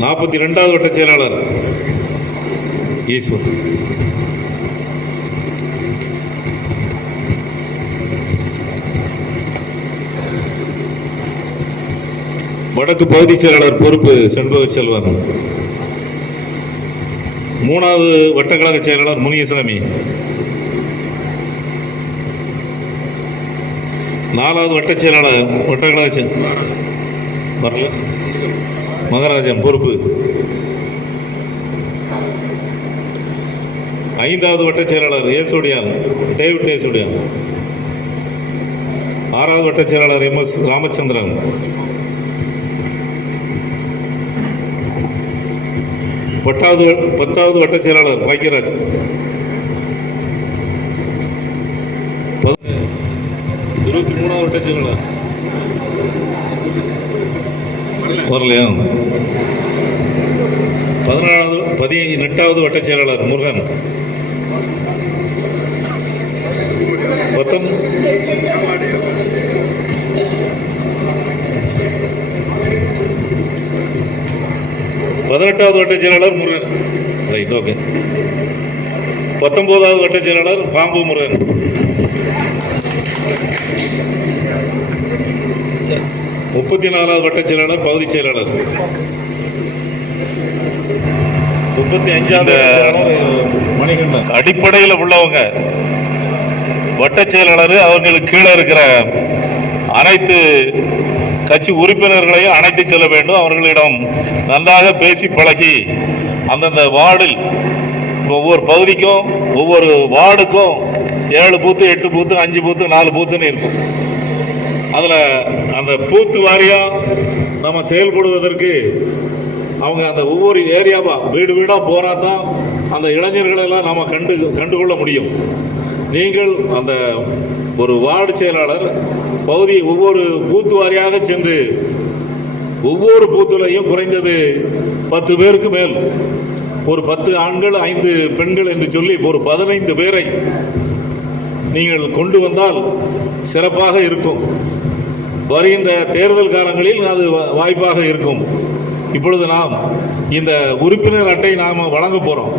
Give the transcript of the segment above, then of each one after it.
நாற்பத்தி ரெண்டாவது வட்ட செயலாளர். ஈஸ்வர் வடக்கு பகுதிச் செயலாளர் பொறுப்பு செண்பக செல்வன் மூணாவது வட்டக்கழக செயலாளர் முனியசாமி. நாலாவது வட்ட செயலாளர் வட்டக்கழக செ- வரல. மகாராஜன் பொறுப்பு. ஐந்தாவது வட்ட செயலாளர் ஏசோடியான் டேவிட் ஏசோடியான். ஆறாவது வட்ட செயலாளர் எம் எஸ் ராமச்சந்திரன். பத்தாவது பத்தாவது வட்ட செயலாளர் பாக்கியராஜ். இருபத்தி மூணாவது வட்ட செயலாளர். வரலையா பதினாலாவது பதினெட்டாவது வட்ட செயலாளர் முருகன். பத்தொன் பதினெட்டாவது வட்ட செயலாளர் முருகன். ரைட் ஓகே பத்தொன்பதாவது வட்ட செயலாளர் பாம்பு முருகன். முப்பத்தி நாலாவது வட்ட செயலாளர் பகுதி செயலாளர். முப்பத்தி அஞ்சாவது மணிகண்டன். அடிப்படையில் உள்ளவங்க. வட்ட செயலாளர் அவங்களுக்கு கீழே இருக்கிற அனைத்து கட்சி உறுப்பினர்களையும் அழைத்து செல்ல வேண்டும். அவர்களிடம் நன்றாக பேசி பழகி அந்தந்த வார்டில் ஒவ்வொரு பகுதிக்கும் ஒவ்வொரு வார்டுக்கும் ஏழு பூத்து எட்டு பூத்து அஞ்சு பூத்து நாலு பூத்துன்னு இருக்கும். அதில் அந்த பூத்து வாரியாக நம்ம செயல்படுவதற்கு அவங்க அந்த ஒவ்வொரு ஏரியாவா வீடு வீடாக போனா தான் அந்த இளைஞர்களை எல்லாம் நாம கண்டு கண்டுகொள்ள முடியும். நீங்கள் அந்த ஒரு வார்டு செயலாளர் பகுதி ஒவ்வொரு பூத்து வாரியாக சென்று ஒவ்வொரு பூத்துலையும் குறைந்தது பத்து பேருக்கு மேல் ஒரு பத்து ஆண்கள் ஐந்து பெண்கள் என்று சொல்லி ஒரு பதினைந்து பேரை நீங்கள் கொண்டு வந்தால் சிறப்பாக இருக்கும். வருகின்ற தேர்தல் காலங்களில் அது வாய்ப்பாக இருக்கும். இப்பொழுது நாம் இந்த உறுப்பினர் அட்டை நாம் வழங்க போகிறோம்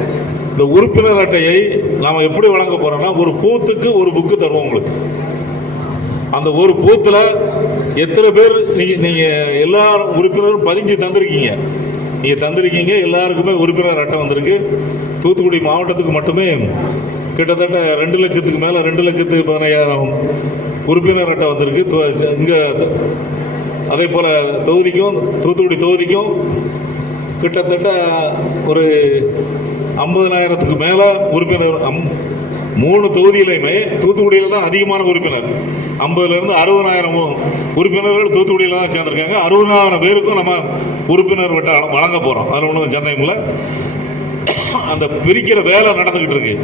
இந்த உறுப்பினர் அட்டையை நாம் எப்படி வழங்க போகிறோம்னா ஒரு பூத்துக்கு ஒரு புக்கு தருவோம் உங்களுக்கு. அந்த ஒரு பூத்தில் எத்தனை பேர் நீங்கள் நீங்கள் எல்லா உறுப்பினரும் பதிஞ்சு தந்திருக்கீங்க. நீங்கள் தந்திருக்கீங்க எல்லாருக்குமே உறுப்பினர் அட்டை வந்திருக்கு. தூத்துக்குடி மாவட்டத்துக்கு மட்டுமே கிட்டத்தட்ட ரெண்டு லட்சத்துக்கு மேலே ரெண்டு லட்சத்து பதினையாயிரம் உறுப்பினர் அட்டை வந்திருக்கு இங்கே அதே போல் தொகுதிக்கும் தூத்துக்குடி தொகுதிக்கும் கிட்டத்தட்ட ஒரு ஐம்பதனாயிரத்துக்கு மேலே உறுப்பினர் அம் மூணு தொகுதியிலையுமே தூத்துக்குடியில் தான் அதிகமான உறுப்பினர். ஐம்பதுலேருந்து அறுபதாயிரம் உறுப்பினர்கள் தூத்துக்குடியில் தான் சேர்ந்துருக்காங்க. அறுபதாயிரம் பேருக்கும் நம்ம உறுப்பினர் விட்ட வழங்க போகிறோம் அதில் ஒன்றும் சந்தேகம் இல்லை. அந்த பிரிக்கிற வேலை நடந்துக்கிட்டு இருக்கு.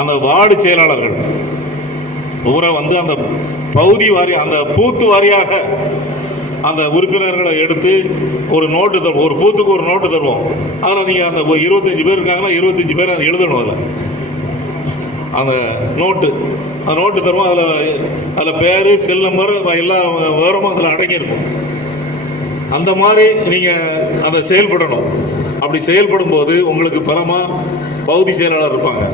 அந்த வார்டு செயலாளர்கள் ஊரை வந்து அந்த பகுதி வாரி அந்த பூத்து வாரியாக அந்த உறுப்பினர்களை எடுத்து ஒரு நோட்டு தருவோம். ஒரு பூத்துக்கு ஒரு நோட்டு தருவோம். அதில் நீங்கள் அந்த இருபத்தஞ்சி இருபத்தஞ்சு பேர் இருக்காங்கன்னா இருபத்தஞ்சி பேர் அதை எழுதணும் அதில். அந்த நோட்டு. அந்த நோட்டு தருவோம். அதில் அதில் பேர் செல் நம்பர் எல்லா விவரமும் அதில் அடங்கியிருக்கும். அந்த மாதிரி நீங்கள் அதை செயல்படணும். அப்படி செயல்படும் போது உங்களுக்கு பலமாக பகுதி செயலாளர் இருப்பாங்க.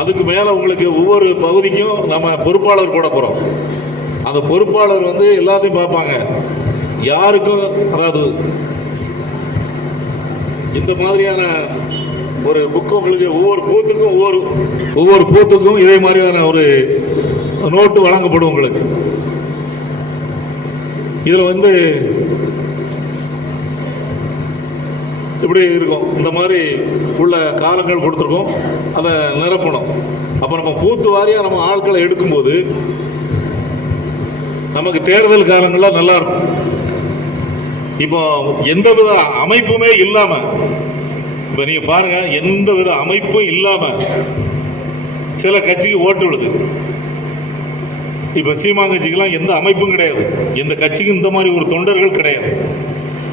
அதுக்கு மேலே உங்களுக்கு ஒவ்வொரு பகுதிக்கும் நம்ம பொறுப்பாளர் போட போகிறோம் அந்த பொறுப்பாளர் வந்து எல்லாத்தையும் பார்ப்பாங்க. யாருக்கும் அதாவது இந்த மாதிரியான ஒரு புக்கு உங்களுக்கு ஒவ்வொரு பூத்துக்கும் ஒவ்வொரு ஒவ்வொரு பூத்துக்கும் இதே மாதிரியான ஒரு நோட்டு வழங்கப்படும் உங்களுக்கு. இதில் வந்து இப்படி இருக்கும். இந்த மாதிரி உள்ள காலங்கள் கொடுத்துருக்கோம். அதை நிரப்பணும். அப்போ நம்ம பூத்து வாரியாக நம்ம ஆட்களை எடுக்கும்போது நமக்கு தேர்தல் காலங்களில் நல்லா இருக்கும். இப்போ எந்த வித அமைப்புமே இல்லாம இப்போ நீங்க பாருங்க எந்த வித அமைப்பும் இல்லாம சில கட்சிக்கு ஓட்டு விடுது இப்போ சீமாங்கட்சிக்கெல்லாம் எந்த அமைப்பும் கிடையாது. எந்த கட்சிக்கும் இந்த மாதிரி ஒரு தொண்டர்கள் கிடையாது.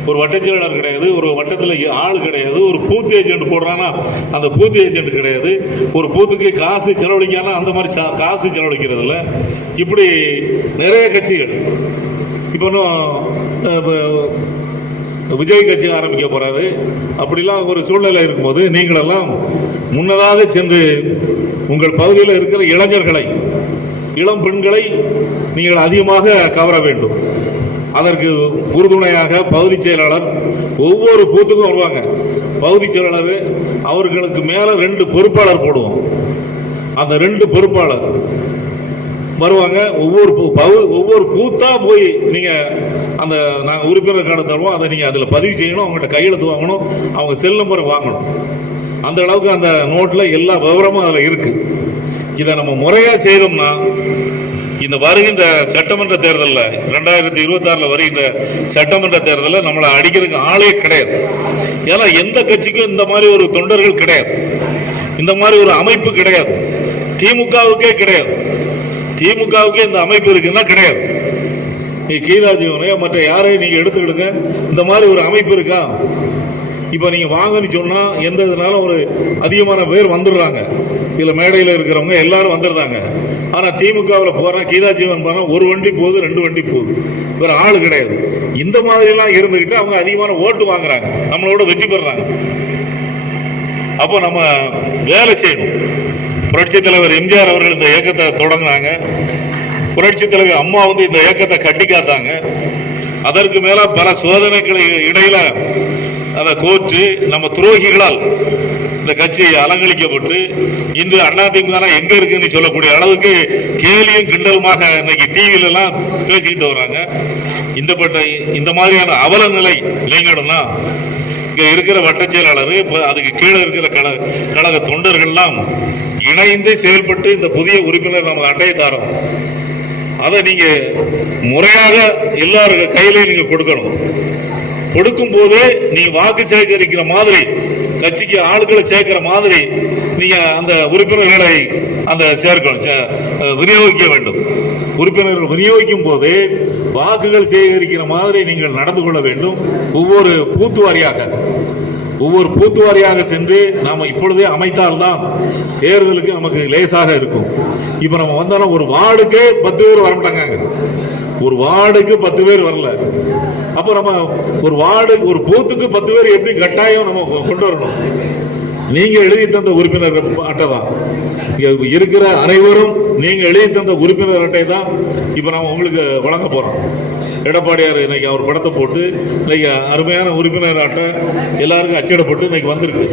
ஒரு வட்டச்செயலாளர் கிடையாது ஒரு வட்டத்தில் ஆள் கிடையாது ஒரு பூத் ஏஜென்ட் போடுறான்னா அந்த பூத் ஏஜென்ட் கிடையாது. ஒரு பூத்துக்கு காசு செலவழிக்கானா அந்த மாதிரி சா- காசு செலவழிக்கிறது இல்லை இப்படி நிறைய கட்சிகள் இப்போ இன்னும், விஜய் கட்சி ஆரம்பிக்க போகிறாரு அப்படிலாம் ஒரு சூழ்நிலை இருக்கும்போது நீங்களெல்லாம் முன்னதாக சென்று உங்கள் பகுதியில் இருக்கிற இளைஞர்களை இளம் பெண்களை நீங்கள் அதிகமாக கவர வேண்டும். அதற்கு உறுதுணையாக பகுதி செயலாளர் ஒவ்வொரு பூத்துக்கும் வருவாங்க. பகுதி செயலாளர் அவர்களுக்கு மேலே ரெண்டு பொறுப்பாளர் போடுவோம். அந்த ரெண்டு பொறுப்பாளர் வருவாங்க. ஒவ்வொரு பூ பவு ஒவ்வொரு பூத்தா போய் நீங்கள் அந்த நாங்கள் உறுப்பினர் கார்டு தருவோம். அதை நீங்கள் அதில் பதிவு செய்யணும். அவங்கள்ட்ட கையெழுத்து வாங்கணும். அவங்க செல் நம்பரை வாங்கணும். அந்த அளவுக்கு அந்த நோட்டில் எல்லா விவரமும் அதில் இருக்குது இதை நம்ம முறையாக செய்தோம்னா இந்த வருகின்ற சட்டமன்ற தேர்தலில் ரெண்டாயிரத்தி இருபத்தாறில் வருகின்ற சட்டமன்ற தேர்தலில் நம்மளை அடிக்கிறதுக்கு ஆளே கிடையாது. ஏன்னா எந்த கட்சிக்கும் இந்த மாதிரி ஒரு தொண்டர்கள் கிடையாது. இந்த மாதிரி ஒரு அமைப்பு கிடையாது. திமுகவுக்கே கிடையாது. திமுகவுக்கே இந்த அமைப்பு இருக்குன்னா கிடையாது. நீ கீழாஜீவனையோ மற்ற யாரையும் நீங்கள் எடுத்துக்கிடுங்க. இந்த மாதிரி ஒரு அமைப்பு இருக்கா? இப்போ நீங்கள் வாங்கன்னு சொன்னால் எந்த இதனாலும் ஒரு அதிகமான பேர் வந்துடுறாங்க. இதில் மேடையில் இருக்கிறவங்க எல்லாரும் வந்துடுறாங்க. ஆனால் திமுகவில் போகிறேன் கீதாஜீவன் போனா ஒரு வண்டி போகுது ரெண்டு வண்டி போகுது. ஒரு ஆள் கிடையாது. இந்த மாதிரிலாம் இருந்துக்கிட்டு அவங்க அதிகமான ஓட்டு வாங்குறாங்க. நம்மளோட வெற்றி பெறுறாங்க அப்போ நம்ம வேலை செய்யணும். புரட்சி தலைவர் எம்ஜிஆர் அவர்கள் இந்த இயக்கத்தை தொடங்கினாங்க. புரட்சி தலைவர் அம்மா வந்து இந்த இயக்கத்தை கட்டி காத்தாங்க. அதற்கு மேல பல சோதனைகள் இடையில அதை கோர்த்து நம்ம துரோகிகளால் இந்த கட்சி அலங்கரிக்கப்பட்டு இன்று அதிமுக எங்க இருக்குன்னு சொல்லக்கூடிய அளவுக்கு கேலியும் கிண்டலுமாக இன்னைக்கு டிவியில எல்லாம் பேசிக்கிட்டு வர்றாங்க இந்த இந்த மாதிரியான அவல நிலை நீங்கணும்னா இங்க இருக்கிற வட்ட செயலாளர் அதுக்கு கீழே இருக்கிற கழக கழக தொண்டர்கள்லாம் இணைந்து செயல்பட்டு இந்த புதிய உறுப்பினர் நம்ம அட்டையை தாரோம். அதை நீங்க முறையாக எல்லாருக்கும் கையிலையும் நீங்க கொடுக்கணும். கொடுக்கும் போதே நீங்க வாக்கு சேகரிக்கிற மாதிரி கட்சிக்கு ஆட்களை சேர்க்கிற மாதிரி நீங்க அந்த உறுப்பினர்களை அந்த சேர்க்கணும் சே- விநியோகிக்க வேண்டும். உறுப்பினர்கள் விநியோகிக்கும் போது வாக்குகள் சேகரிக்கிற மாதிரி நீங்கள் நடந்து கொள்ள வேண்டும். ஒவ்வொரு பூத்துவாரியாக ஒவ்வொரு பூத்துவாரியாக சென்று நாம் இப்பொழுதே அமைத்தால்தான் தேர்தலுக்கு நமக்கு லேசாக இருக்கும். இப்போ நம்ம வந்தாலும் ஒரு வார்டுக்கே பத்து பேர் வரமாட்டாங்க ஒரு வார்டுக்கு பத்து பேர் வரல. அப்ப நம்ம ஒரு வார்டு ஒரு பூத்துக்கு பத்து பேர் எப்படி கட்டாயம் நம்ம கொண்டு வரணும்? நீங்க எழுதி தந்த உறுப்பினர் அட்டை தான் இங்க இருக்கிற அனைவரும் நீங்க எழுதி தந்த உறுப்பினர் அட்டை தான் இப்ப நம்ம உங்களுக்கு வழங்க போறோம். எடப்பாடியார் இன்னைக்கு அவர் படத்தை போட்டு இன்னைக்கு அருமையான உறுப்பினர் ஆட்டை எல்லாருக்கும் அச்சிடப்பட்டு இன்னைக்கு வந்திருக்கு.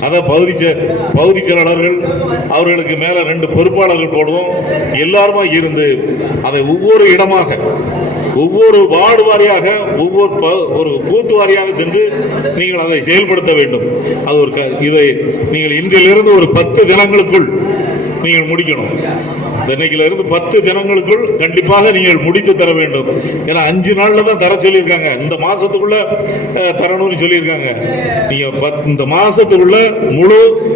அதை பகுதி செ- பகுதி செயலாளர்கள் அவர்களுக்கு மேலே ரெண்டு பொறுப்பாளர்கள் போடுவோம். எல்லாருமா இருந்து அதை ஒவ்வொரு இடமாக ஒவ்வொரு வார்டு வாரியாக ஒவ்வொரு ப- ஒரு கூத்து வாரியாக சென்று நீங்கள் அதை செயல்படுத்த வேண்டும். அது ஒரு க- இதை நீங்கள் இன்றிலிருந்து ஒரு பத்து தினங்களுக்குள் நீங்கள் முடிக்கணும். இந்த இன்னைக்குல இருந்து பத்து தினங்களுக்குள் கண்டிப்பாக நீங்கள் முடித்து தர வேண்டும். ஏன்னா அஞ்சு நாள்ல தான் தர சொல்லியிருக்காங்க. இந்த மாசத்துக்குள்ள தரணும்னு சொல்லியிருக்காங்க. நீங்க பத்- இந்த மாசத்துக்குள்ள முழு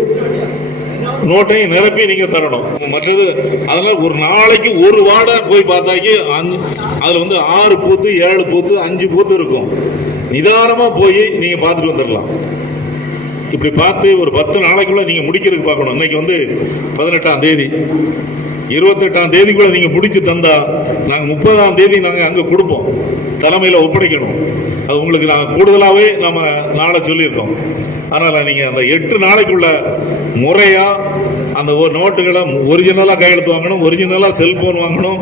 நோட்டையும் நிரப்பி நீங்க தரணும். மற்றது அதனால ஒரு நாளைக்கு ஒரு வார்டை போய் பார்த்தாக்கி அதுல வந்து ஆறு பூத்து ஏழு பூத்து அஞ்சு பூத்து இருக்கும். நிதானமா போய் நீங்க பார்த்துட்டு வந்துடலாம். இப்படி பார்த்து ஒரு பத்து நாளைக்குள்ள நீங்க முடிக்கிறதுக்கு பார்க்கணும். இன்னைக்கு வந்து பதினெட்டாம் தேதி. இருபத்தெட்டாம் தேதிக்குள்ள நீங்க முடிச்சு தந்தா நாங்கள் முப்பதாம் தேதி நாங்கள் அங்கே கொடுப்போம். தலைமையில் ஒப்படைக்கணும். அது உங்களுக்கு நாங்கள் கூடுதலாகவே நம்ம நாளை சொல்லியிருக்கோம். அதனால் நீங்கள் அந்த எட்டு நாளைக்குள்ள முறையாக அந்த ஒரு நோட்டுகளை ஒரிஜினலாக கையெழுத்து வாங்கணும் ஒரிஜினலாக செல்ஃபோன் வாங்கணும்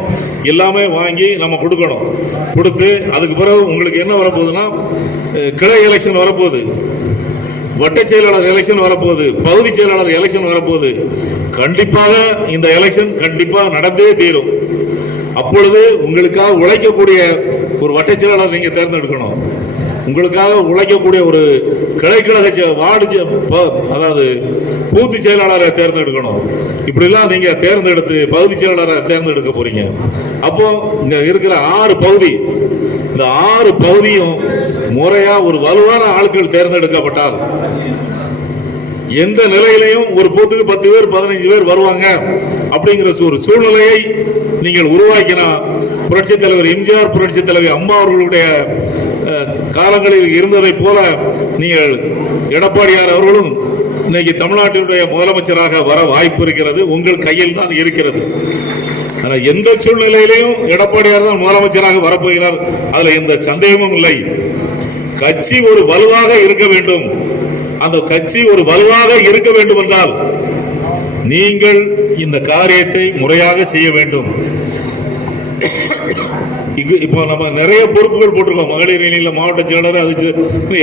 எல்லாமே வாங்கி நம்ம கொடுக்கணும். கொடுத்து அதுக்கு பிறகு உங்களுக்கு என்ன வரப்போகுதுன்னா கிளை எலெக்ஷன் வரப்போகுது. வட்ட செயலாளர் எலெக்ஷன் வரப்போகுது பகுதி செயலாளர் எலெக்ஷன் வரப்போகுது. கண்டிப்பாக இந்த எலெக்ஷன் கண்டிப்பாக நடந்தே தீரும். அப்பொழுது உங்களுக்காக உழைக்கக்கூடிய ஒரு வட்டச் செயலாளர் நீங்கள் தேர்ந்தெடுக்கணும். உங்களுக்காக உழைக்கக்கூடிய ஒரு கிளைக்கழக செ- வார்டு ப- அதாவது பூத்து செயலாளரை தேர்ந்தெடுக்கணும். இப்படிலாம் நீங்கள் தேர்ந்தெடுத்து பகுதி செயலாளரை தேர்ந்தெடுக்க போறீங்க. அப்போ இங்கே இருக்கிற ஆறு பகுதி இந்த ஆறு பகுதியும் முறையாக ஒரு வலுவான ஆட்கள் தேர்ந்தெடுக்கப்பட்டால் எந்த நிலையிலையும் ஒரு பூத்துக்கு பத்து பேர் பதினைஞ்சு பேர் வருவாங்க அப்படிங்கிற ஒரு சூழ்நிலையை நீங்கள் உருவாக்கினா புரட்சி தலைவர் எம்ஜிஆர் புரட்சி தலைவர் அம்மா அவர்களுடைய காலங்களில் இருந்ததை போல நீங்கள் எடப்பாடியார் அவர்களும் இன்னைக்கு தமிழ்நாட்டினுடைய முதலமைச்சராக வர வாய்ப்பு இருக்கிறது உங்கள் கையில் தான் இருக்கிறது. ஆனால் எந்த சூழ்நிலையிலையும் எடப்பாடியார் தான் முதலமைச்சராக வரப்போகிறார் அதில் எந்த சந்தேகமும் இல்லை. கட்சி ஒரு வலுவாக இருக்க வேண்டும். அந்த கட்சி ஒரு வலுவாக இருக்க வேண்டும் என்றால் நீங்கள் இந்த காரியத்தை முறையாக செய்ய வேண்டும். இப்போ நம்ம நிறைய பொறுப்புகள் போட்டிருக்கோம். மகளிர் அணியில் மாவட்ட செயலாளர் அது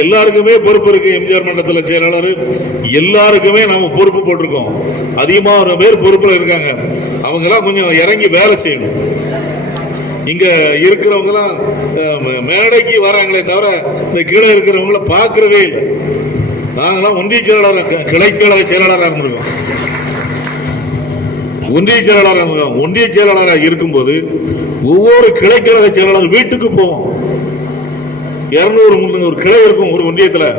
எல்லாருக்குமே பொறுப்பு இருக்கு. எம்ஜிஆர் மண்டலத்தில் செயலாளர் எல்லாருக்குமே நம்ம பொறுப்பு போட்டிருக்கோம். அதிகமாக ஒரு பேர் பொறுப்பில் இருக்காங்க. அவங்கெல்லாம் கொஞ்சம் இறங்கி வேலை செய்யணும். இங்க இருக்கிறவங்கலாம் மேடைக்கு வராங்களே தவிர இந்த கீழே இருக்கிறவங்கள பார்க்கறதே இல்லை. நாங்களாம் ஒன்றிய செயலாளர் கிளைக்கழக செயலாளராக இருந்திருக்கோம். ஒன்றிய செயலாளராக ஒன்றிய செயலாளராக இருக்கும்போது ஒவ்வொரு கிளைக்கழக செயலாளர் வீட்டுக்கு போவோம். இருநூறு முந்நூறு கிளை இருக்கும் ஒரு ஒன்றியத்தில்.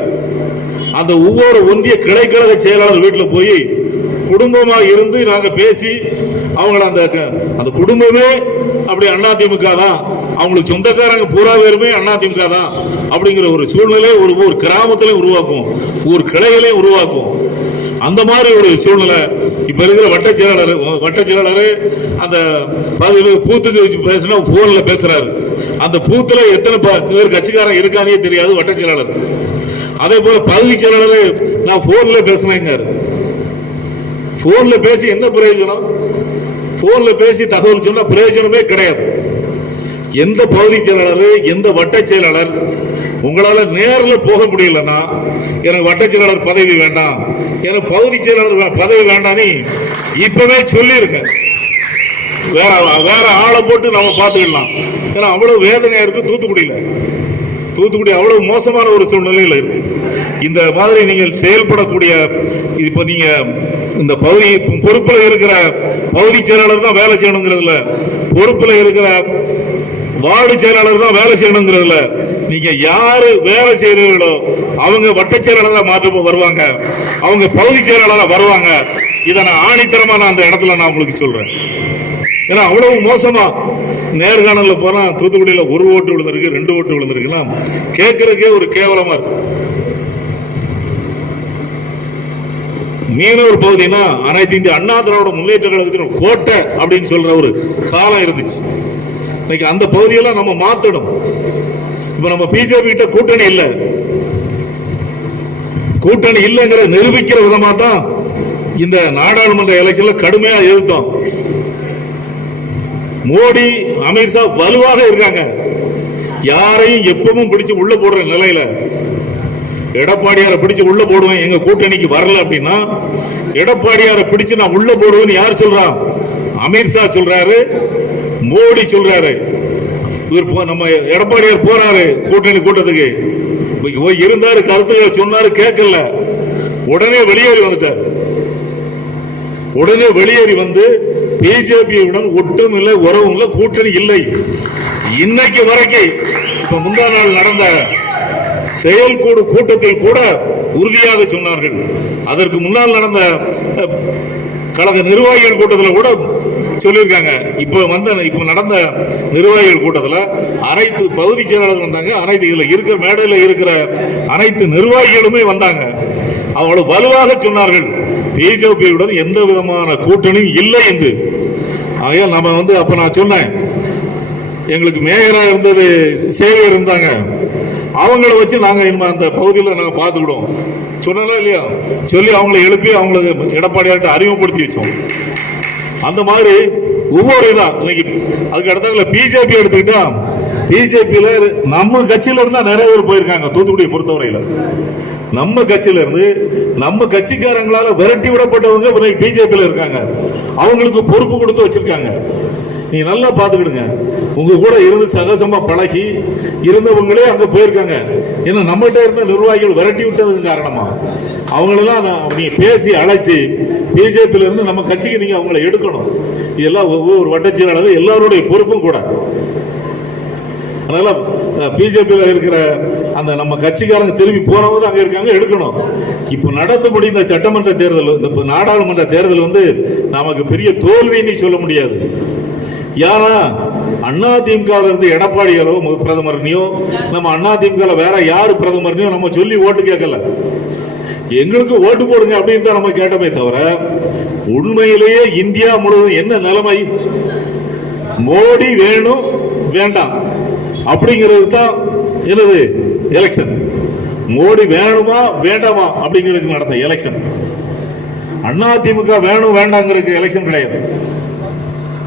அந்த ஒவ்வொரு ஒன்றிய கிளைக்கழக செயலாளர் வீட்டில் போய் குடும்பமாக இருந்து நாங்கள் பேசி அவங்கள அந்த அந்த குடும்பமே அப்படி அதிமுக தான். அவங்களுக்கு சொந்தக்காரங்க பூரா பேருமே அதிமுக தான் அப்படிங்கிற ஒரு சூழ்நிலை ஒரு ஒரு கிராமத்திலையும் உருவாக்கும் ஒரு கிளைகளையும் உருவாக்கும் அந்த மாதிரி ஒரு சூழ்நிலை இப்ப இருக்கிற வட்ட செயலாளர் வட்ட செயலாளர் அந்த பூத்துக்கு வச்சு பேசினா போன்ல பேசுறாரு. அந்த பூத்துல எத்தனை ப- பேர் கட்சிக்காரன் இருக்கானே தெரியாது வட்ட செயலாளர். அதே போல பதவி செயலாளர் நான் போன்ல பேசினேங்க போன்ல பேசி என்ன பிரயோஜனம்? போன்ல பேசி தகவல் சொன்னா பிரயோஜனமே கிடையாது. எந்த பகுதி செயலாளர் எந்த வட்ட செயலாளர் உங்களால் நேரில் போக முடியலன்னா எனக்கு வட்ட செயலாளர் பதவி வேண்டாம். எனக்கு பகுதி செயலாளர் வே- பதவி வேண்டாம் இப்பவே சொல்லியிருக்கேன். வேற வேற ஆளை போட்டு நம்ம பார்த்துக்கலாம். ஏன்னா அவ்வளோ வேதனையாக இருக்குது தூத்துக்குடியில். தூத்துக்குடி அவ்வளோ மோசமான ஒரு சூழ்நிலையில் இருக்கு. இந்த மாதிரி நீங்கள் செயல்படக்கூடிய இப்போ நீங்கள் இந்த பகுதி பொறுப்பில் இருக்கிற பகுதி செயலாளர் தான் வேலை செய்யணுங்கிறதுல பொறுப்பில் இருக்கிற வார்டு செயலாளர் தான் வேலை செய்யணுங்கிறதுல நீங்க யாரு வேலை செய்யறீங்களோ அவங்க வட்ட செயலாளர் தான் மாற்ற வருவாங்க. அவங்க பகுதி செயலாளராக வருவாங்க. இதை நான் ஆணித்தரமா நான் அந்த இடத்துல நான் உங்களுக்கு சொல்றேன். ஏன்னா அவ்வளவு மோசமா நேர்காணல போனா தூத்துக்குடியில ஒரு ஓட்டு விழுந்திருக்கு ரெண்டு ஓட்டு விழுந்திருக்கலாம் கேட்கறதுக்கே ஒரு கேவலமா இருக்கு. மீனவர் பகுதினா அனைத்து இந்திய அண்ணா திராவிட முன்னேற்ற கழகத்தின் கோட்டை அப்படின்னு சொல்ற ஒரு காலம் இருந்துச்சு. இன்னைக்கு அந்த பகுதியெல்லாம் நம்ம மாத்தணும். இப்ப நம்ம பிஜேபி கிட்ட கூட்டணி இல்ல. கூட்டணி இல்லைங்கிற நிரூபிக்கிற விதமா தான் இந்த நாடாளுமன்ற எலெக்ஷன்ல கடுமையா எதிர்த்தோம் மோடி அமித்ஷா வலுவாக இருக்காங்க. யாரையும் எப்பவும் பிடிச்சு உள்ள போடுற நிலையில. எடப்பாடியாரை பிடிச்சு உள்ள போடுவேன் எங்க கூட்டணிக்கு வரல அப்படின்னா எடப்பாடியாரை பிடிச்சு நான் உள்ள போடுவேன்னு யார் சொல்றான் அமித்ஷா சொல்றாரு. மோடி சொல்றாரு. இவர் நம்ம எடப்பாடியார் போறாரு கூட்டணி கூட்டத்துக்கு. இருந்தாரு கருத்துக்களை சொன்னாரு கேட்கல. உடனே வெளியேறி வந்துட்டார். உடனே வெளியேறி வந்து பிஜேபியுடன் ஒட்டும் இல்லை உறவும் இல்லை கூட்டணி இல்லை. இன்னைக்கு வரைக்கும் இப்ப முந்தா நாள் நடந்த செயல்கூடு கூட்டத்தில் கூட உறுதியாக சொன்னார்கள். அதற்கு முன்னால் நடந்த கழக நிர்வாகிகள் கூட்டத்தில் கூட சொல்லியிருக்காங்க. இப்ப வந்த இப்ப நடந்த நிர்வாகிகள் கூட்டத்தில் அனைத்து பகுதி செயலாளர்கள் வந்தாங்க. அனைத்து இதில் இருக்கிற மேடையில் இருக்கிற அனைத்து நிர்வாகிகளுமே வந்தாங்க. அவ்வளவு வலுவாக சொன்னார்கள். பிஜேபியுடன் எந்த விதமான கூட்டணியும் இல்லை என்று. ஆகையால் நம்ம வந்து அப்ப நான் சொன்னேன். எங்களுக்கு மேயராக இருந்தது சேவியர் இருந்தாங்க. அவங்கள வச்சு நாங்கள் இனிமே அந்த பகுதியில் நாங்கள் பார்த்துக்கிடுவோம். சொன்னாலும் இல்லையா? சொல்லி அவங்களை எழுப்பி அவங்களுக்கு எடப்பாடியார்ட்ட அறிமுகப்படுத்தி வச்சோம். அந்த மாதிரி ஒவ்வொரு இதாக இன்னைக்கு அதுக்கு அடுத்ததுல பிஜேபி எடுத்துக்கிட்டா பிஜேபியில் நம்ம கட்சியில இருந்தா நிறைய பேர் போயிருக்காங்க தூத்துக்குடியை பொறுத்தவரையில். நம்ம கட்சியில இருந்து நம்ம கட்சிக்காரங்களால விரட்டி விடப்பட்டவங்க இன்னைக்கு பிஜேபியில் இருக்காங்க. அவங்களுக்கு பொறுப்பு கொடுத்து வச்சிருக்காங்க. நீங்க நல்லா பார்த்துக்கிடுங்க. உங்க கூட இருந்து சகசமா பழகி இருந்தவங்களே அங்க போயிருக்காங்க. ஏன்னா நம்மகிட்ட இருந்த நிர்வாகிகள் விரட்டி விட்டதுக்கு காரணமா. அவங்களெல்லாம் நான் நீங்க பேசி அழைச்சி பிஜேபியில இருந்து நம்ம கட்சிக்கு நீங்க அவங்கள எடுக்கணும். இதெல்லாம் ஒவ்வொரு வட்டச் எல்லாருடைய பொறுப்பும் கூட. அதனால பிஜேபியில் இருக்கிற அந்த நம்ம கட்சிக்காரங்க திரும்பி போனவங்க தான் இருக்காங்க எடுக்கணும். இப்போ நடத்தபடி இந்த சட்டமன்ற தேர்தல் இந்த நாடாளுமன்ற தேர்தல் வந்து நமக்கு பெரிய தோல்வின்னு சொல்ல முடியாது. யாரா? அண்ணா திமுக இருந்து எடப்பாடியாரோ மு- பிரதமர்னையோ நம்ம அண்ணா திமுக வேற யாரு பிரதமர்னையோ நம்ம சொல்லி ஓட்டு கேட்கல. எங்களுக்கு ஓட்டு போடுங்க அப்படின்னு தான் நம்ம கேட்டோமே தவிர உண்மையிலேயே இந்தியா முழுவதும் என்ன நிலைமை? மோடி வேணும் வேண்டாம். அப்படிங்கிறது தான் என்னது? எலெக்ஷன் மோடி வேணுமா வேண்டாமா? அப்படிங்கிறதுக்கு நடந்த எலெக்ஷன் அண்ணா திமுக வேணும் வேண்டாங்கிறதுக்கு எலெக்ஷன் கிடையாது.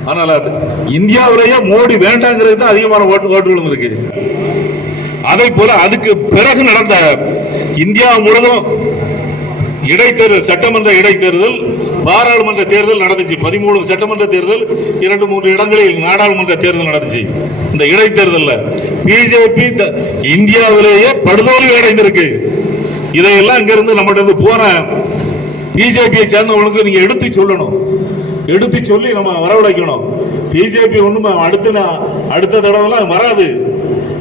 அதனால அது இந்தியாவிலேயே மோடி வேண்டாங்கிறது தான் அதிகமான ஓட்டு ஓட்டுகளும் இருக்கு. அதை போல அதுக்கு பிறகு நடந்த இந்தியா முழுவதும் இடைத்தேர்தல் சட்டமன்ற இடைத்தேர்தல் பாராளுமன்ற தேர்தல் நடந்துச்சு. பதிமூணு சட்டமன்ற தேர்தல் இரண்டு மூன்று இடங்களில் நாடாளுமன்ற தேர்தல் நடந்துச்சு. இந்த இடைத்தேர்தலில் பிஜேபி இந்தியாவிலேயே படுதோல்வி அடைந்திருக்கு. இதையெல்லாம் இங்கிருந்து நம்மகிட்ட போன பிஜேபியை சேர்ந்தவனுக்கு நீங்க எடுத்து சொல்லணும். எடுத்து சொல்லி நம்ம வரவழைக்கணும். பிஜேபி ஒண்ணும் அடுத்த நா- அடுத்த தடவைலாம் வராது.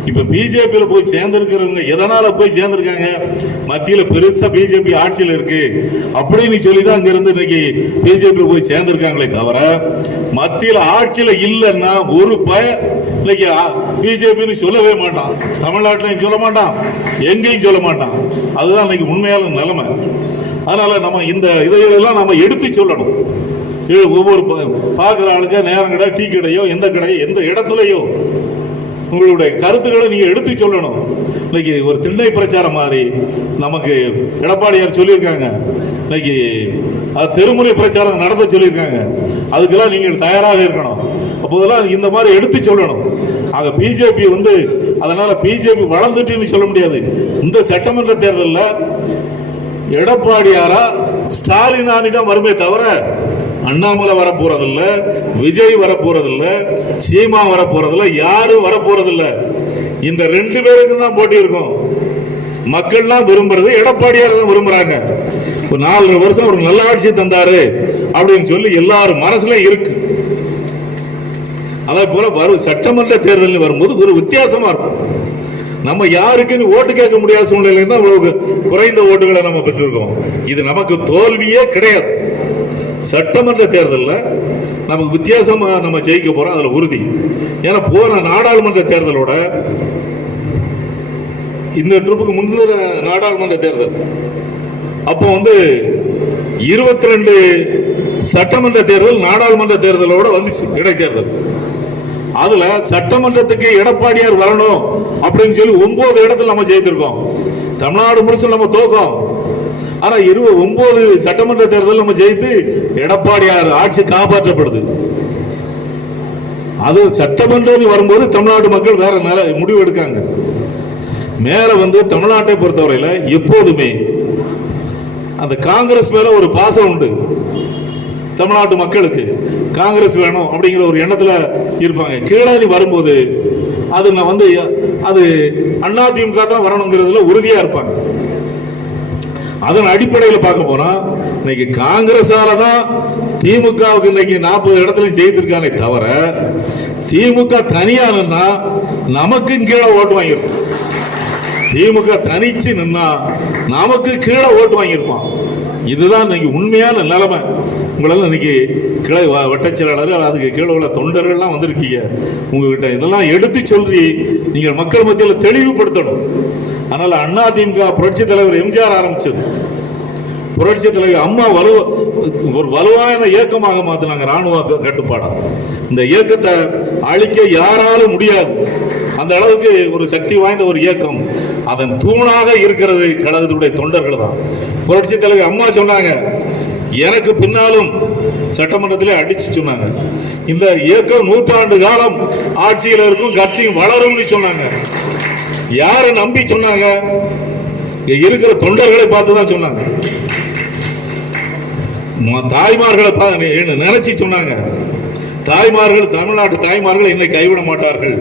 இப்போ பிஜேபியில் போய் சேர்ந்துருக்கிறவங்க எதனால் போய் சேர்ந்துருக்காங்க? மத்தியில் பெருசாக பிஜேபி ஆட்சியில் இருக்கு. அப்படின்னு சொல்லி தான் அங்கேருந்து இன்னைக்கு பிஜேபியில் போய் சேர்ந்துருக்காங்களே தவிர மத்தியில் ஆட்சியில் இல்லைன்னா ஒரு பய இன்னைக்கு பிஜேபின்னு சொல்லவே மாட்டான். தமிழ்நாட்டிலையும் சொல்ல மாட்டான். எங்கேயும் சொல்ல மாட்டான். அதுதான் இன்னைக்கு உண்மையான நிலைமை. அதனால் நம்ம இந்த இதையெல்லாம் நம்ம எடுத்து சொல்லணும். ஒவ்வொரு ப- பார்க்குற ஆளுங்க நேரம் கடை டீ கடையோ எந்த கடையோ எந்த இடத்துலையோ உங்களுடைய கருத்துக்களை நீங்க எடுத்து சொல்லணும். இன்னைக்கு ஒரு திண்ணை பிரச்சாரம் மாதிரி நமக்கு எடப்பாடியார் சொல்லியிருக்காங்க. இன்னைக்கு அது தெருமுறை பிரச்சாரம் நடத்த சொல்லியிருக்காங்க. அதுக்கெல்லாம் நீங்கள் தயாராக இருக்கணும். அப்போதெல்லாம் இந்த மாதிரி எடுத்து சொல்லணும். ஆக பிஜேபி வந்து அதனால பிஜேபி வளர்ந்துட்டுன்னு சொல்ல முடியாது. இந்த சட்டமன்ற தேர்தலில் எடப்பாடியாரா ஸ்டாலினானிடம் வருமே தவிர அண்ணாமலை வர போறதில்ல விஜய் வர போறதில்ல சீமா வர போறதில்ல யாரும் வர போறதில்ல இந்த ரெண்டு பேருக்கு தான் போட்டி இருக்கும். மக்கள்லாம் விரும்புறது எடப்பாடியார் தான் விரும்புறாங்க. ஒரு நாலரை வருஷம் ஒரு நல்ல ஆட்சி தந்தாரு அப்படின்னு சொல்லி எல்லாரும் மனசுல இருக்கு. அதே போல வரும் சட்டமன்ற தேர்தல் வரும்போது ஒரு வித்தியாசமா இருக்கும். நம்ம யாருக்குன்னு ஓட்டு கேட்க முடியாத சூழ்நிலையில தான் குறைந்த ஓட்டுகளை நம்ம பெற்றிருக்கோம். இது நமக்கு தோல்வியே கிடையாது. சட்டமன்ற தேர்தலில் நமக்கு வித்தியாசமாக நம்ம ஜெயிக்க போகிறோம் அதில் உறுதி. ஏன்னா போகிற நாடாளுமன்ற தேர்தலோட இந்த ட்ரிப்புக்கு முந்தின நாடாளுமன்ற தேர்தல். அப்போ வந்து இருபத்தி ரெண்டு சட்டமன்ற தேர்தல் நாடாளுமன்ற தேர்தலோட வந்துச்சு இடைத்தேர்தல். அதுல சட்டமன்றத்துக்கு எடப்பாடியார் வரணும் அப்படின்னு சொல்லி ஒன்பது இடத்துல நம்ம ஜெயித்திருக்கோம். தமிழ்நாடு முழுசும் நம்ம தோக்கம். ஆனா இருபது ஒன்பது சட்டமன்ற தேர்தல் நம்ம ஜெயித்து எடப்பாடியார் ஆட்சி காப்பாற்றப்படுது. அது சட்டமன்றம் வரும்போது தமிழ்நாட்டு மக்கள் வேற மேல முடிவு எடுக்காங்க. மேல வந்து தமிழ்நாட்டை பொறுத்தவரையில எப்போதுமே அந்த காங்கிரஸ் மேல ஒரு பாசம் உண்டு. தமிழ்நாட்டு மக்களுக்கு காங்கிரஸ் வேணும் அப்படிங்கிற ஒரு எண்ணத்துல இருப்பாங்க. கீழாரி வரும்போது அது நான் வந்து அது அதிமுக தான் வரணுங்கிறதுல உறுதியா இருப்பாங்க. அதன் அடிப்படையில் பார்க்க போனா இன்னைக்கு காங்கிரஸால தான் திமுகவுக்கு இன்னைக்கு நாற்பது இடத்துல ஜெயித்திருக்கானே தவிர திமுக தனியா நின்னா நமக்கும் கீழே ஓட்டு வாங்கியிருக்கும். திமுக தனிச்சு நின்னா நமக்கு கீழே ஓட்டு வாங்கியிருப்பான். இதுதான் இன்னைக்கு உண்மையான நிலைமை. உங்களால் இன்னைக்கு கிளை வ- செயலாளர் அதுக்கு கீழே உள்ள தொண்டர்கள்லாம் வந்திருக்கீங்க. உங்ககிட்ட இதெல்லாம் எடுத்து சொல்லி நீங்கள் மக்கள் மத்தியில் தெளிவுபடுத்தணும். ஆனால் அண்ணா திமுக புரட்சி தலைவர் எம்ஜிஆர் ஆரம்பிச்சது. புரட்சி தலைவர் அம்மா வலு ஒரு வலுவான இயக்கமாக மாற்றினாங்க ராணுவ கட்டுப்பாடாக இந்த இயக்கத்தை அழிக்க யாராலும் முடியாது. அந்த அளவுக்கு ஒரு சக்தி வாய்ந்த ஒரு இயக்கம். அதன் தூணாக இருக்கிறது கழகத்துடைய தொண்டர்கள் தான். புரட்சி தலைவர் அம்மா சொன்னாங்க எனக்கு பின்னாலும் சட்டமன்றத்திலே அடிச்சு சொன்னாங்க. இந்த இயக்கம் நூற்றாண்டு காலம் ஆட்சியில் இருக்கும் கட்சியும் வளரும்னு சொன்னாங்க. யாரை நம்பி சொன்னாங்க? இங்க இருக்கிற தொண்டர்களை பார்த்து தான் சொன்னாங்க தாய்மார்களை என்ன நினைச்சு சொன்னாங்க? தாய்மார்கள் தமிழ்நாட்டு தாய்மார்கள் என்னை கைவிட மாட்டார்கள்.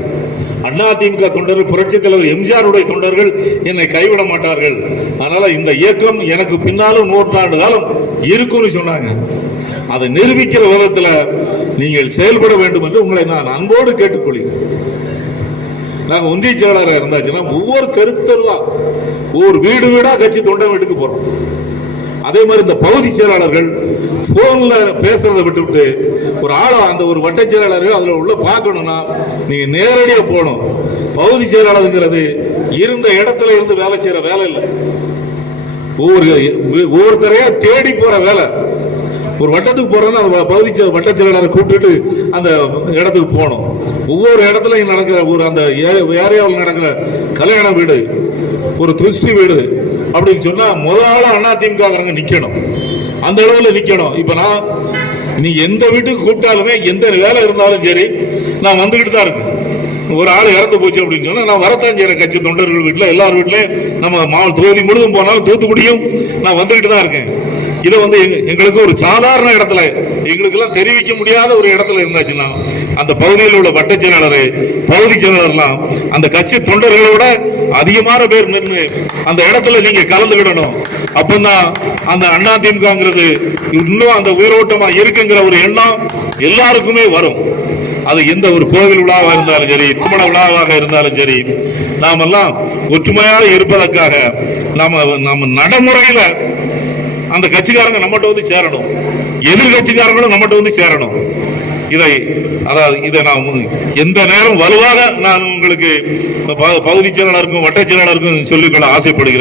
அதிமுக தொண்டர்கள் புரட்சி தலைவர் எம்ஜிஆருடைய தொண்டர்கள் என்னை கைவிட மாட்டார்கள். அதனால இந்த இயக்கம் எனக்கு பின்னாலும் நூற்றாண்டு காலம் இருக்கும்னு சொன்னாங்க. அதை நிரூபிக்கிற விதத்தில் நீங்கள் செயல்பட வேண்டும் என்று உங்களை நான் அன்போடு கேட்டுக்கொள்கிறேன். நாங்க ஒன்றிய செயலாளராக இருந்தாச்சுன்னா ஒவ்வொரு தெரு தெருவா ஒவ்வொரு வீடு வீடா கட்சி தொண்டை வீட்டுக்கு போறோம். அதே மாதிரி இந்த பகுதி செயலாளர்கள் போன்ல பேசுறதை விட்டுவிட்டு ஒரு ஆளை அந்த ஒரு வட்ட செயலாளர்கள் அதுல உள்ள பார்க்கணும்னா நீங்க நேரடியா போகணும். பகுதி செயலாளருங்கிறது இருந்த இடத்துல இருந்து வேலை செய்யற வேலை இல்லை. ஒவ்வொரு ஒவ்வொருத்தரையா தேடி போற வேலை. ஒரு வட்டத்துக்கு போறோம்னா அந்த பகுதி வட்ட செயலாளரை கூப்பிட்டுட்டு அந்த இடத்துக்கு போகணும். ஒவ்வொரு இடத்துலையும் நடக்கிற ஒரு அந்த ஏ- ஏரியாவில் நடக்கிற கல்யாண வீடு ஒரு திருஷ்டி வீடு அப்படின்னு சொன்னா முத ஆளா அதிமுக நிக்கணும். அந்த அளவுல நிக்கணும். இப்ப நான் நீ எந்த வீட்டுக்கு கூப்பிட்டாலுமே எந்த வேலை இருந்தாலும் சரி நான் வந்துகிட்டு தான் இருக்கு ஒரு ஆள் இறந்து போச்சு அப்படின்னு சொன்னா நான் வரத்தான் செய்யறேன் கட்சி தொண்டர்கள் வீட்டில் எல்லார் வீட்லயும் நம்ம மாவட்ட தொகுதி முழுதும் போனாலும் தூத்துக்குடியும் நான் வந்துகிட்டு தான் இருக்கேன். இதை வந்து எங்களுக்கு ஒரு சாதாரண இடத்துல எங்களுக்கு எல்லாம் தெரிவிக்க முடியாத ஒரு இடத்துல இருந்தாச்சுன்னா அந்த பகுதியில் உள்ள வட்ட செயலாளர் பகுதி செயலாளர்லாம் அந்த கட்சி தொண்டர்களோட அதிகமான பேர் நின்று அந்த இடத்துல நீங்க கலந்துக்கிடணும் அப்பந்தான் அந்த அண்ணா திமுகங்கிறது இன்னும் அந்த உயிரோட்டமா இருக்குங்கிற ஒரு எண்ணம் எல்லாருக்குமே வரும். அது எந்த ஒரு கோவில் விழாவாக இருந்தாலும் சரி திருமண விழாவாக இருந்தாலும் சரி நாமெல்லாம் ஒற்றுமையாக இருப்பதற்காக நாம நம்ம நடைமுறையில அந்த கட்சிக்காரங்க நம்மகிட்ட வந்து சேரணும். எதிர்கட்சிக்காரங்களும் நம்மகிட்ட வந்து சேரணும். இதை அதாவது இதை நான் எந்த நேரம் வலுவாக நான் உங்களுக்கு ப- பகுதி செயலாளருக்கும் வட்ட செயலாளருக்கும் சொல்லிக்கொள்ள ஆசைப்படுகிறேன்.